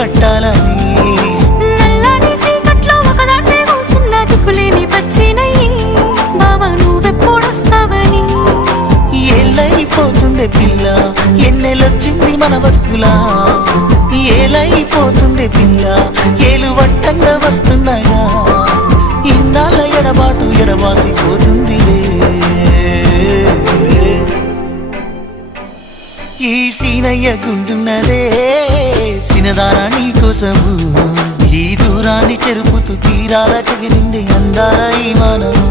పట్టాలని నల్లని సీకట్లో ఒకదాన్నే కూసున్న దిక్కులేని పచ్చినయ్యి బావా నువ్వెప్పుడొస్తావని ఏళ్ళైపోతుండే పిల్ల ఎన్నెలొచ్చింది మన బతుకులా ఏలైపోతుండే పిల్ల ఏలు వట్టంగా వస్తున్నాయా ఇన్నాళ్ళ ఎడబాటు ఎడవాసిపోతుందిలే ఈ సీనయ్య గుంటున్నదే సినదారా నీ కోసము ఈ దూరాన్ని చెరుపుతూ తీరాల తెగిరింది అందాల ఈ మానము